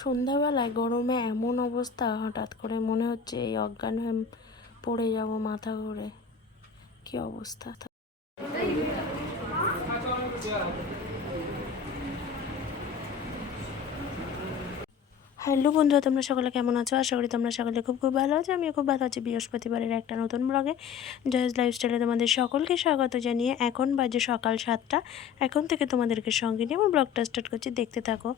সন্ধ্যাবেলায় গরমে এমন অবস্থা, হঠাৎ করে মনে হচ্ছে এই অজ্ঞান হয়ে পড়ে যাব, মাথা ঘুরে কি অবস্থা। হ্যালো বন্ধুরা, তোমরা সকলে কেমন আছো? আশা করি তোমরা সকলে খুব খুব ভালো আছো। আমিও খুব ভালো আছি। বৃহস্পতিবারের একটা নতুন ব্লগে জয়েস লাইফস্টাইলে তোমাদের সকলকে স্বাগত জানিয়ে এখন বাজে সকাল 7টা। এখন থেকে তোমাদেরকে সঙ্গে নিয়ে আমার ব্লগটা স্টার্ট করছি, দেখতে থাকো।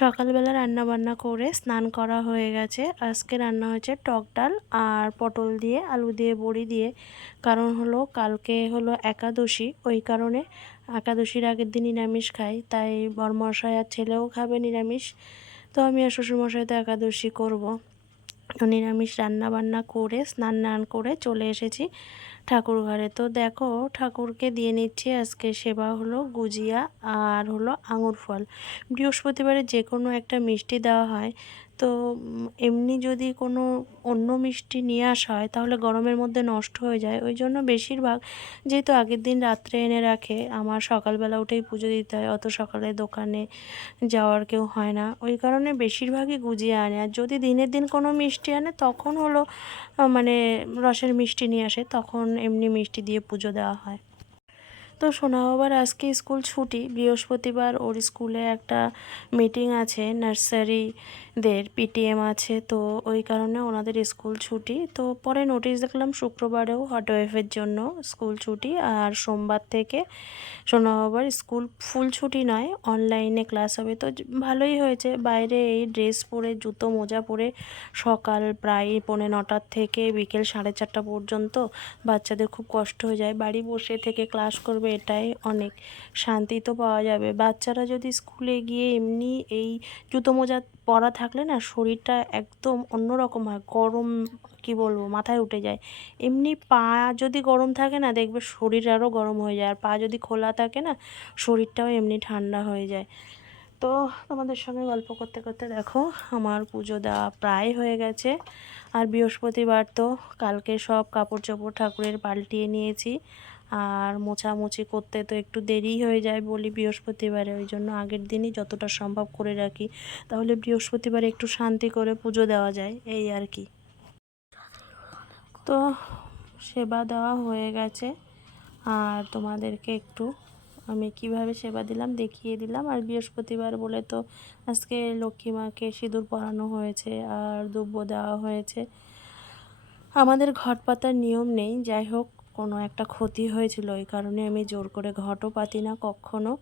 সকালবেলা রান্না বান্না করে স্নান করা হয়ে গেছে। আজকে রান্না হয়েছে টক ডাল আর পটল দিয়ে, আলু দিয়ে, বড়ি দিয়ে। কারণ হলো কালকে হলো একাদশী, ওই কারণে একাদশীর আগের দিন নিরামিষ খাই, তাই বরমশাই আর ছেলেও খাবে নিরামিষ। তো আমি আর শ্বশুরমশাই তো একাদশী করবো, তো নিরামিষ রান্না বান্না করে স্নান করে চলে এসেছি ঠাকুর ঘরে। তো দেখো, ঠাকুরকে দিয়ে নিচ্ছি আজকে সেবা হলো গুজিয়া আর হলো আঙুর ফল। বৃহস্পতিবারে যে কোনো একটা মিষ্টি দেওয়া হয়। তো এমনি যদি কোনো অন্য মিষ্টি নিয়ে আসা হয় তাহলে গরমের মধ্যে নষ্ট হয়ে যায়, ওই জন্য বেশিরভাগ, যেহেতু আগের দিন রাত্রে এনে রাখে, আমার সকালবেলা উঠেই পুজো দিতে হয়, অত সকালে দোকানে যাওয়ার কেউ হয় না, ওই কারণে বেশিরভাগই গুজিয়ে আনে। আর যদি দিনের দিন কোনো মিষ্টি আনে তখন হলো মানে রসের মিষ্টি নিয়ে আসে, তখন এমনি মিষ্টি দিয়ে পুজো দেওয়া হয়। তো সোনা বাবার আজকে স্কুল ছুটি, বৃহস্পতিবার ওর স্কুলে একটা মিটিং আছে, নার্সারিদের পিটিএম আছে, তো ওই কারণে ওনাদের স্কুল ছুটি। তো পরে নোটিশ দেখলাম শুক্রবারেও হটওয়েভের জন্য স্কুল ছুটি, আর সোমবার থেকে সোনা বাবার স্কুল ফুল ছুটি নয়, অনলাইনে ক্লাস হবে। তো ভালোই হয়েছে, বাইরে এই ড্রেস পরে জুতো মোজা পরে সকাল প্রায় 9:45 থেকে বিকেল 4:30 পর্যন্ত বাচ্চাদের খুব কষ্ট হয়ে যায়। বাড়ি বসে থেকে ক্লাস করবে, এটাই অনেক শান্তি তো পাওয়া যাবে। বাচ্চারা যদি স্কুলে গিয়ে এমনি এই জুতো মোজা পরা থাকলে না, শরীরটা একদম অন্যরকম হয়, গরম কি বলবো, মাথায় উঠে যায়। এমনি পা যদি গরম থাকে না, দেখবে শরীর আরও গরম হয়ে যায়, আর পা যদি খোলা থাকে না, শরীরটাও এমনি ঠান্ডা হয়ে যায়। তো তোমাদের সঙ্গে গল্প করতে করতে দেখো আমার পুজো দেওয়া প্রায় হয়ে গেছে। আর বৃহস্পতিবার তো কালকে সব কাপড় চোপড় ঠাকুরের পাল্টিয়ে নিয়েছি, আর মোছামুছি করতে তো একটু দেরি হয়ে যায় বলি বৃহস্পতিবারে, ওই জন্য আগের দিনই যতটা সম্ভব করে রাখি, তাহলে বৃহস্পতিবারে একটু শান্তি করে পুজো দেওয়া যায়, এই আর কি। তো সেবা দেওয়া হয়ে গেছে, আর তোমাদেরকে একটু আমি কিভাবে সেবা দিলাম দেখিয়ে দিলাম। আর বৃহস্পতিবার বলে তো আজকে লক্ষ্মী মাকে সিঁদুর পরানো হয়েছে আর দুব্ব দেওয়া হয়েছে। আমাদের ঘট পাতার নিয়ম নেই, যাই হোক কোনো একটা ক্ষতি হয়েছিল, এই কারণে আমি জোর করে ঘটও পাতি না কখনো।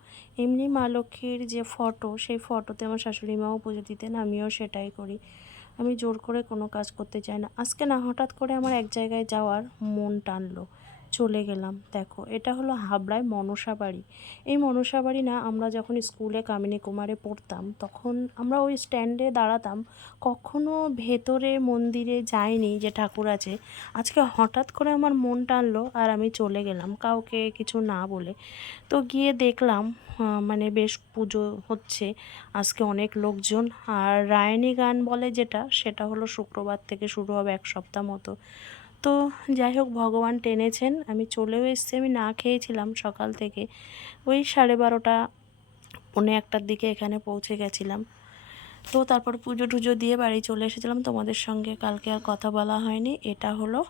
এমনি মা লক্ষ্মীর যে ফটো, সেই ফটোতে আমার শাশুড়ি মাও পুজো দিতেন, আমিও সেটাই করি। আমি জোর করে কোনো কাজ করতে চাই না। আজকে না, হঠাৎ করে আমার এক জায়গায় যাওয়ার মন টানলো, চলে গেলাম। দেখো, এটা হলো হাবড়ায় মনসা বাড়ি। এই মনসা বাড়ি না, আমরা যখন স্কুলে কামিনী কুমারে পড়তাম তখন আমরা ওই স্ট্যান্ডে দাঁড়াতাম, কখনো ভেতরে মন্দিরে যাইনি যে ঠাকুর আছে। আজকে হঠাৎ করে আমার মন টানলো আর আমি চলে গেলাম, কাউকে কিছু না বলে। তো গিয়ে দেখলাম মানে বেশ পুজো হচ্ছে আজকে, অনেক লোকজন। আর রায়নী গান বলে যেটা, সেটা হলো শুক্রবার থেকে শুরু হবে, এক সপ্তাহ মতো। তো যাই হোক, ভগবান টেনেছেন, আমি চলেও এসেছি। আমি না খেয়েছিলাম সকাল থেকে, ওই 12:30 পৌনে 1টার দিকে এখানে পৌঁছে গেছিলাম। তো তারপর পুজো টুজো দিয়ে বাড়ি চলে এসেছিলাম। তোমাদের সঙ্গে কালকে আর কথা বলা হয়নি, এটা হলো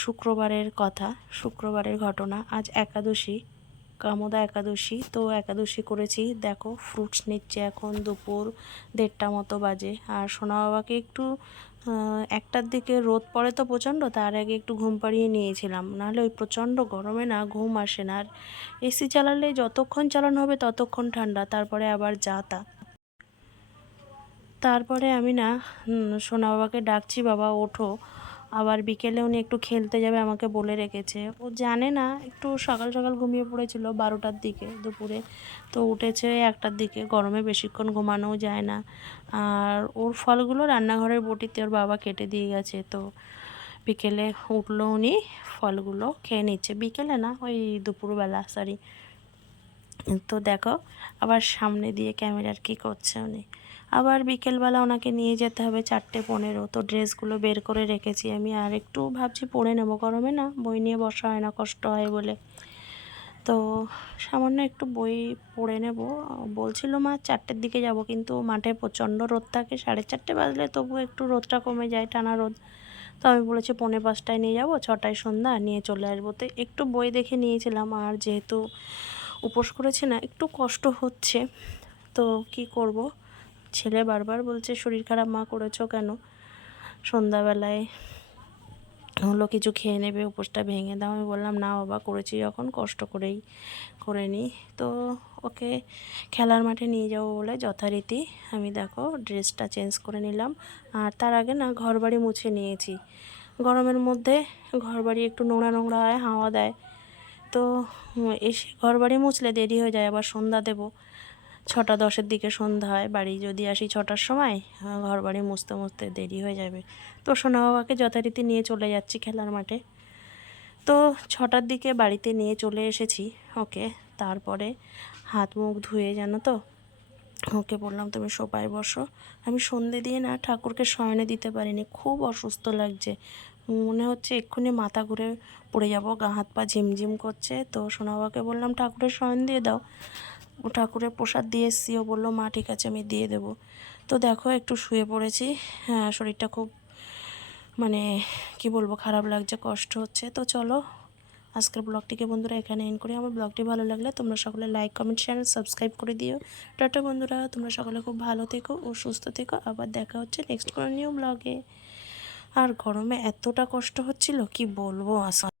শুক্রবারের কথা, শুক্রবারের ঘটনা। আজ একাদশী, কামোদা একাদশী। তো একাদশী করেছি, দেখো ফ্রুটস নিচ্ছে, এখন দুপুর 1:30 মতো বাজে। আর সোনা বাবাকে একটু 1টার দিকে রোদ পড়ে তো প্রচণ্ড, তার আগে একটু ঘুম পাড়িয়ে নিয়েছিলাম, নাহলে ওই প্রচণ্ড গরমে না ঘুম আসে না। আর এসি চালালে যতক্ষণ চালানো হবে ততক্ষণ ঠান্ডা, তারপরে আবার যা তা। তারপরে আমি না সোনা বাবাকে ডাকছি, বাবা ওঠো। আবার বিকেলে উনি একটু খেলতে যাবে, আমাকে বলে রেখেছে। ও জানে না, একটু সকাল সকাল ঘুমিয়ে পড়েছিল 12টার দিকে দুপুরে, তো উঠেছে 1টার দিকে। গরমে বেশিক্ষণ ঘুমানোও যায় না। আর ওর ফলগুলো রান্নাঘরের বটিতে ওর বাবা কেটে দিয়ে গেছে, তো বিকেলে উঠলো উনি, ফলগুলো খেয়ে নিচ্ছে। বিকেলে না, ওই দুপুরবেলা, সরি। তো দেখো আবার সামনে দিয়ে ক্যামেরার কি করছে উনি। আবার বিকেলবেলা ওনাকে নিয়ে যেতে হবে 4:15, তো ড্রেসগুলো বের করে রেখেছি আমি, আর একটু ভাবছি পরে নেবো, গরমে না বই নিয়ে বসা হয় না, কষ্ট হয় বলে। তো সামান্য একটু বই পড়ে নেব। বলছিল মা 4টের দিকে যাব, কিন্তু মাঠে প্রচণ্ড রোদ থাকে, 4:30 বাজলে তবু একটু রোদটা কমে যায়, টানা রোদ। তো আমি বলেছি 4:45টায় নিয়ে যাব, 6টায় সন্ধ্যা নিয়ে চলে আসবো। তো একটু বই দেখে নিয়েছিলাম, আর যেহেতু উপোস করেছি না, একটু কষ্ট হচ্ছে। তো কি করব, ছেলে বারবার বলছে শরীর খারাপ মা, করেছো কেন? সন্ধ্যাবেলায় হলো কিছু খেয়ে নেবে, উপোসটা ভেঙে দাও। আমি বললাম না বাবা, করেছি যখন কষ্ট করেই করে নিই। তো ওকে খেলার মাঠে নিয়ে যাবো বলে যথারীতি আমি দেখো ড্রেসটা চেঞ্জ করে নিলাম। আর তার আগে না ঘরবাড়ি মুছে নিয়েছি। গরমের মধ্যে ঘরবাড়ি একটু নোংরা নোংরা হয়, হাওয়া দেয়। তো এসে ঘরবাড়ি মুছলে দেরি হয়ে যায়, আবার সন্ধ্যা দেবো। 6টা 10-এর দিকে সন্ধ্যা হয়, বাড়ি যদি আসি 6টার সময়, ঘরবাড়ি মুছতে মুছতে দেরি হয়ে যাবে। তো সোনা বাবাকে যথারীতি নিয়ে চলে যাচ্ছি খেলার মাঠে। তো 6টার দিকে বাড়িতে নিয়ে চলে এসেছি ওকে। তারপরে হাত মুখ ধুয়ে, জানো তো, ওকে বললাম তুমি সোফায় বসো। আমি সন্ধে দিয়ে না ঠাকুরকে শয়নে দিতে পারিনি, খুব অসুস্থ লাগছে, মনে হচ্ছে এক্ষুনি মাথা ঘুরে পড়ে যাব, গা হাত পা ঝিমঝিম করছে। তো সোনা বাবাকে বললাম ঠাকুরের শয়ন দিয়ে দাও। ও ঠাকুরের প্রসাদ দিয়ে এসছি, ও বললো মা ঠিক আছে আমি দিয়ে দেবো। তো দেখো একটু শুয়ে পড়েছি। হ্যাঁ, শরীরটা খুব মানে কি বলবো, খারাপ লাগছে, কষ্ট হচ্ছে। তো চলো আজকের ব্লগটিকে বন্ধুরা এখানে এন্ড করি। আমার ব্লগটি ভালো লাগলে তোমরা সকলে লাইক কমেন্ট শেয়ার সাবস্ক্রাইব করে দিও। টাটা বন্ধুরা, তোমরা সকলে খুব ভালো থেকো ও সুস্থ থেকো। আবার দেখা হচ্ছে নেক্সট কোনো নিউ ব্লগে। আর গরমে এতটা কষ্ট হচ্ছিল কি বলবো আসলে।